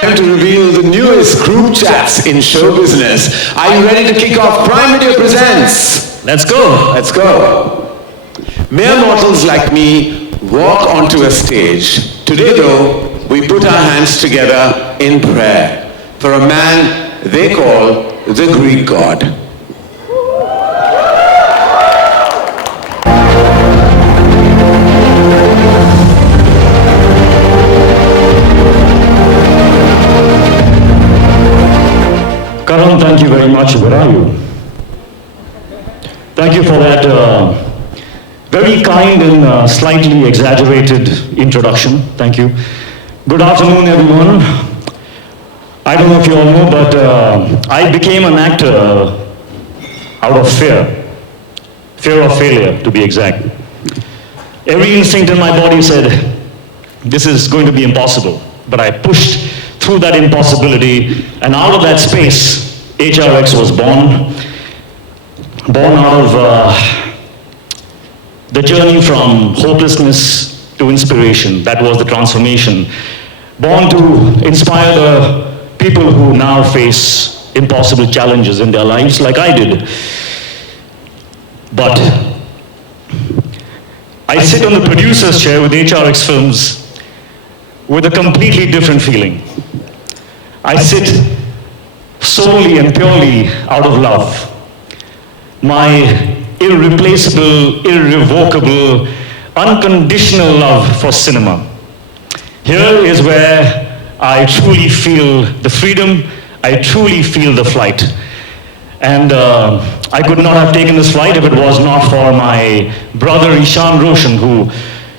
Time to reveal the newest group chats in show business. Are you ready to kick off Prime Video Presents? Let's go. Let's go. Mere mortals like me walk onto a stage. Today though, we put our hands together in prayer for a man they call the Greek god. Karan, thank you very much. Where are you? Thank you for that very kind and slightly exaggerated introduction. Thank you. Good afternoon, everyone. I don't know if you all know, but I became an actor out of fear. Fear of failure, to be exact. Every instinct in my body said, this is going to be impossible. But I pushed through that impossibility, and out of that space, HRX was born. Born out of the journey from hopelessness to inspiration. That was the transformation. Born to inspire the people who now face impossible challenges in their lives like I did. But I sit on the producer's chair with HRX Films with a completely different feeling. I sit solely and purely out of love. My irreplaceable, irrevocable, unconditional love for cinema. Here is where I truly feel the freedom, I truly feel the flight. And I could not have taken this flight if it was not for my brother Ishan Roshan, who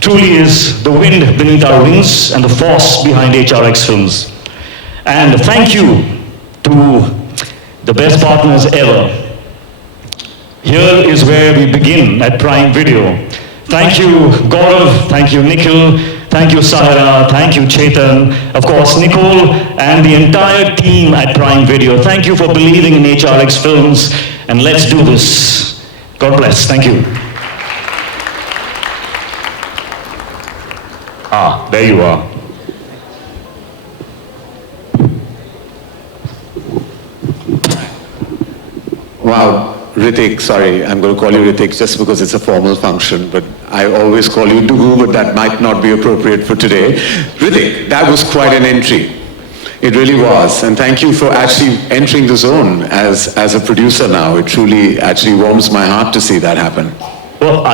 truly is the wind beneath our wings and the force behind HRX Films. And thank you to the best partners ever. Here is where we begin at Prime Video. Thank you, Gaurav, thank you, Nikhil, thank you, Sahara, thank you, Chetan, of course, Nicole, and the entire team at Prime Video. Thank you for believing in HRX Films, and let's do this. God bless, thank you. Ah, there you are. Wow, Ritik, sorry, I'm going to call you Ritik just because it's a formal function, but I always call you Dugu, but that might not be appropriate for today. Ritik, that was quite an entry. It really was, and thank you for actually entering the zone as a producer now. It truly actually warms my heart to see that happen. Well,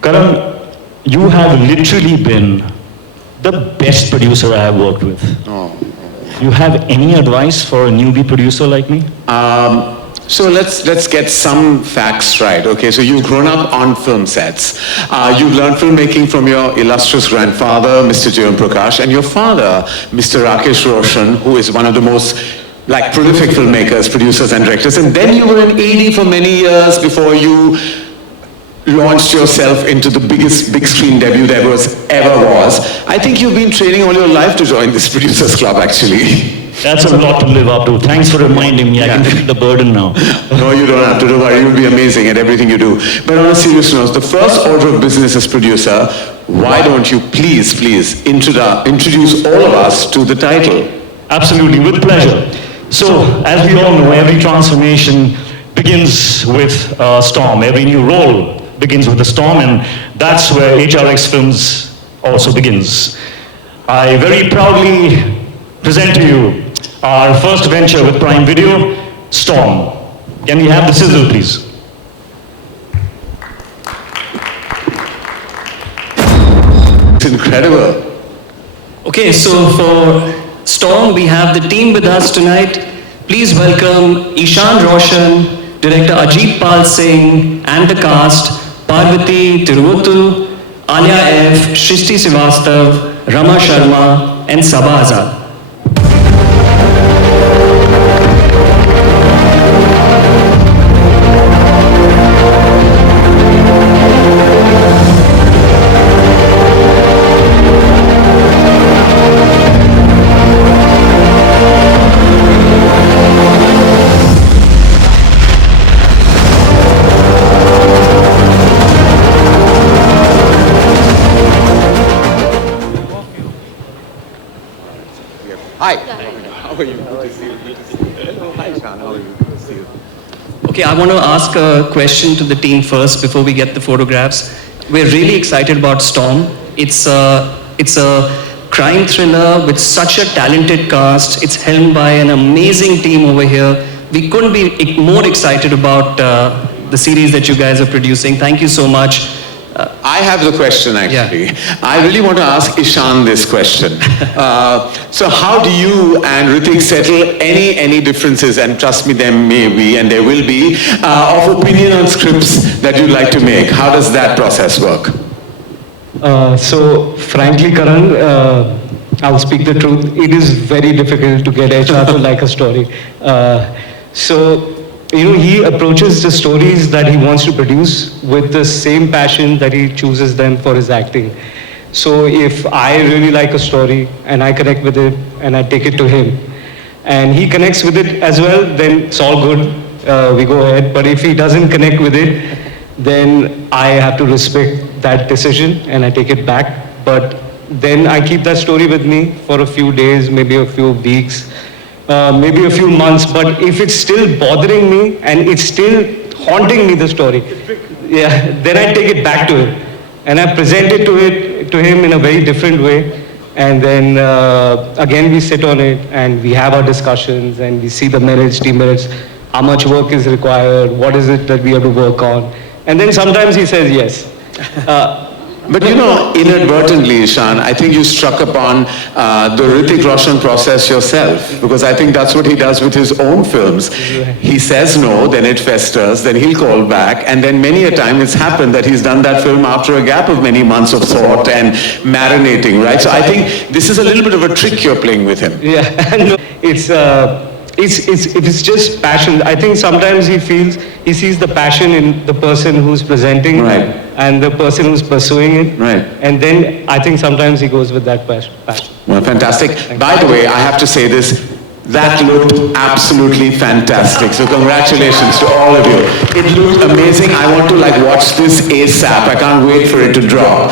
Karan, you have literally been the best producer I have worked with. Oh. You have any advice for a newbie producer like me? So let's get some facts right. Okay, so you've grown up on film sets. You've learned filmmaking from your illustrious grandfather, Mr. Jayam Prakash, and your father, Mr. Rakesh Roshan, who is one of the most prolific filmmakers, producers and directors. And then you were an AD for many years before you launched yourself into the biggest big screen debut there ever was. I think you've been training all your life to join this producers club, actually. That's a lot to live up to. Thanks for reminding me. I can feel the burden now. No, you don't have to. Don't worry. You'll be amazing at everything you do. But on a serious note, the first order of business as producer, why don't you please introduce all of us to the title? Absolutely, with pleasure. So, as we all know, every transformation begins with a storm. Every new role begins with a storm, and that's where HRX Films also begins. I very proudly present to you our first venture with Prime Video, Storm. Can we have the sizzle, please? It's incredible. Okay, so for Storm, we have the team with us tonight. Please welcome Ishan Roshan, director Ajit Pal Singh, and the cast, Parvathy, Tiruvuttul, Alaya F, Srishti Shrivastava, Rrama Sharma, and Saba Azad. Hi. How are you? Good to see you. Good to see you. Hello. Hi, Ishan. How are you? Good to see you. Okay, I want to ask a question to the team first before we get the photographs. We're really excited about Storm. It's a crime thriller with such a talented cast. It's helmed by an amazing team over here. We couldn't be more excited about the series that you guys are producing. Thank you so much. I have the question actually. Yeah. I really want to ask Ishan this question. So how do you and Hrithik settle any differences, and trust me, there may be and there will be, of opinion on scripts that you'd like to make? How does that process work? So frankly, Karan, I'll speak the truth. It is very difficult to get HR to like a story. He approaches the stories that he wants to produce with the same passion that he chooses them for his acting. So if I really like a story and I connect with it and I take it to him and he connects with it as well, then it's all good. We go ahead. But if he doesn't connect with it, then I have to respect that decision and I take it back. But then I keep that story with me for a few days, maybe a few weeks, maybe a few months. But if it's still bothering me and it's still haunting me, the story, then I take it back to him and I present it to him in a very different way. And then again we sit on it and we have our discussions and we see the merits, demerits, how much work is required, what is it that we have to work on. And then sometimes he says yes. But you know, inadvertently, Ishan, I think you struck upon the Hrithik Roshan process yourself, because I think that's what he does with his own films. He says no, then it festers, then he'll call back, and then many a time it's happened that he's done that film after a gap of many months of thought and marinating, right? So I think this is a little bit of a trick you're playing with him. Yeah, no, it's just passion. I think sometimes he sees the passion in the person who's presenting, right, and the person who's pursuing it. Right. And then I think sometimes he goes with that passion. Well, fantastic. By the way, I have to say this. That looked absolutely fantastic. So congratulations to all of you. It looked amazing. I want to watch this ASAP. I can't wait for it to drop.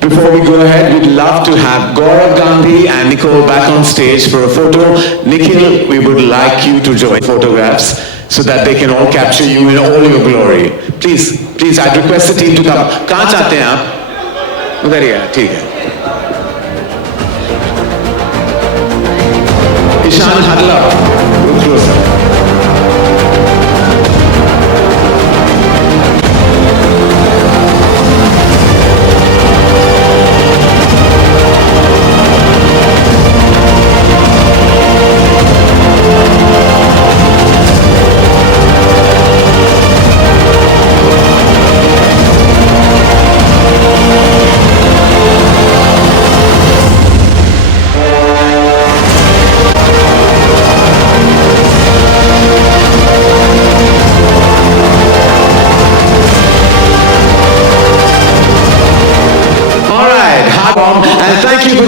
Before we go ahead, we'd love to have Gaurav Gandhi and Nicole back on stage for a photo. Nikhil, we would like you to join photographs so that they can all capture you in all your glory. Please, I'd request the team to come. कहाँ चाहते हैं आप? उधर ही है, ठीक है. Ishan, huddle up. Look closer.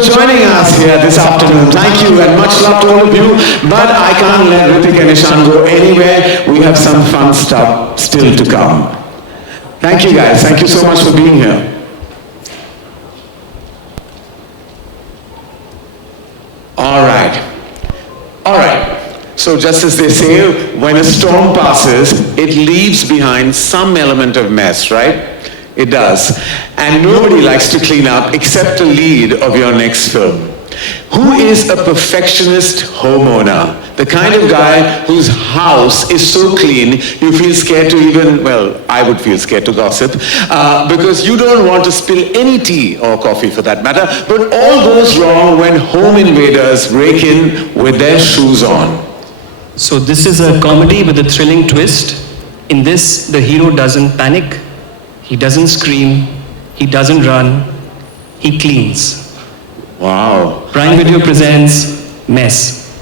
Joining us here this afternoon. Thank you and much love to all of you. But I can't let Hrithik and Ishan go anywhere. We have some fun stuff still to come. Thank you guys. Thank you so much for being here. All right. So just as they say, when a storm passes, it leaves behind some element of mess, right? It does. And nobody likes to clean up except the lead of your next film. Who is a perfectionist homeowner? The kind of guy whose house is so clean you feel scared to even, well, I would feel scared to gossip, because you don't want to spill any tea or coffee for that matter, but all goes wrong when home invaders break in with their shoes on. So this is a comedy with a thrilling twist. In this, the hero doesn't panic. He doesn't scream, he doesn't run, he cleans. Wow. Prime Video presents Mess.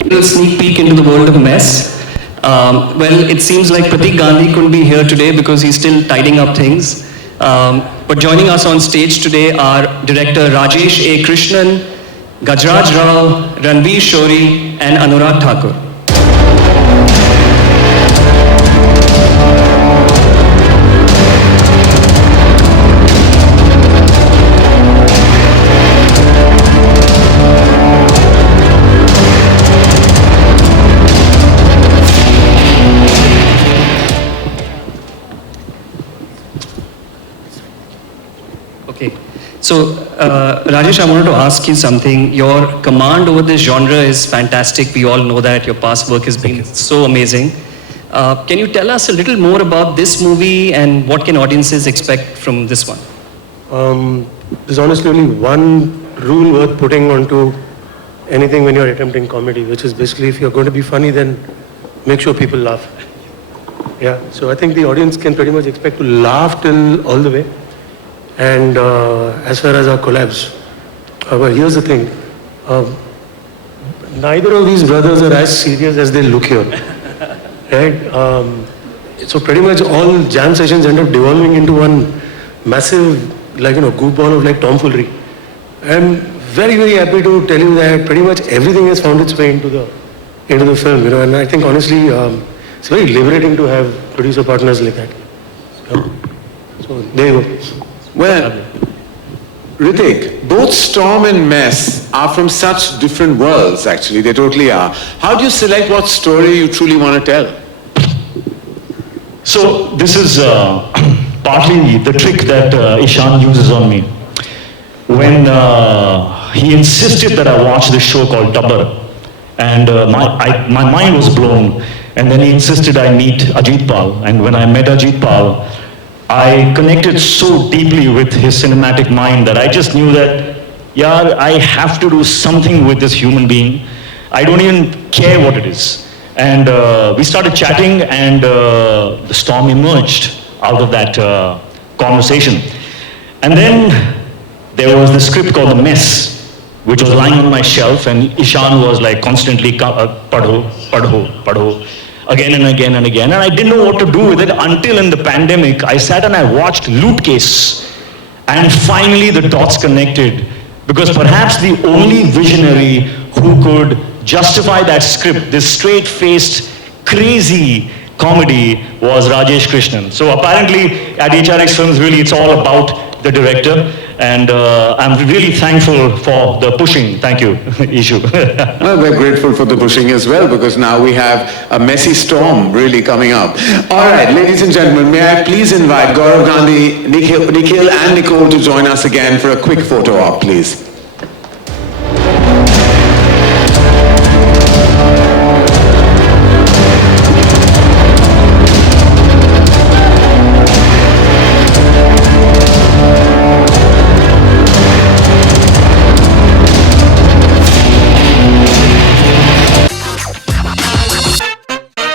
A little sneak peek into the world of Mess. Well, it seems like Pratik Gandhi couldn't be here today because he's still tidying up things. But joining us on stage today are director Rajesh A. Krishnan, Gajraj Rao, Ranveer Shori, and Anurag Thakur. Okay. So, Rajesh, I wanted to ask you something. Your command over this genre is fantastic. We all know that. Your past work has been so amazing. Can you tell us a little more about this movie and what can audiences expect from this one? There's honestly only one rule worth putting onto anything when you're attempting comedy, which is basically if you're going to be funny, then make sure people laugh. Yeah, so I think the audience can pretty much expect to laugh till all the way. And as far as our collabs, well, here's the thing. Neither of these brothers are as serious as they look here. Right? So pretty much all jam sessions end up devolving into one massive, goofball of like tomfoolery. I'm very, very happy to tell you that pretty much everything has found its way into the film, and I think honestly, it's very liberating to have producer partners like that. So there you go. Well, Hrithik, both Storm and Mess are from such different worlds, actually. They totally are. How do you select what story you truly want to tell? So this is partly the trick that Ishan uses on me. When he insisted that I watch this show called Dabbar, and my mind was blown, and then he insisted I meet Ajit Pal, and when I met Ajit Pal, I connected so deeply with his cinematic mind that I just knew that, yeah, I have to do something with this human being. I don't even care what it is. And we started chatting, and the Storm emerged out of that conversation. And then there was the script called The Mess, which was lying on my shelf, and Ishan was like constantly, padho, padho, padho, again and again and again. And I didn't know what to do with it until in the pandemic, I sat and I watched Loot Case. And finally the dots connected, because perhaps the only visionary who could justify that script, this straight-faced, crazy comedy, was Rajesh Krishnan. So apparently at HRX Films, really it's all about the director. And I'm really thankful for the pushing. Thank you, Ishu. Well, we're grateful for the pushing as well, because now we have a messy Storm really coming up. All right, ladies and gentlemen, may I please invite Gaurav Gandhi, Nikhil and Nicole to join us again for a quick photo op, please.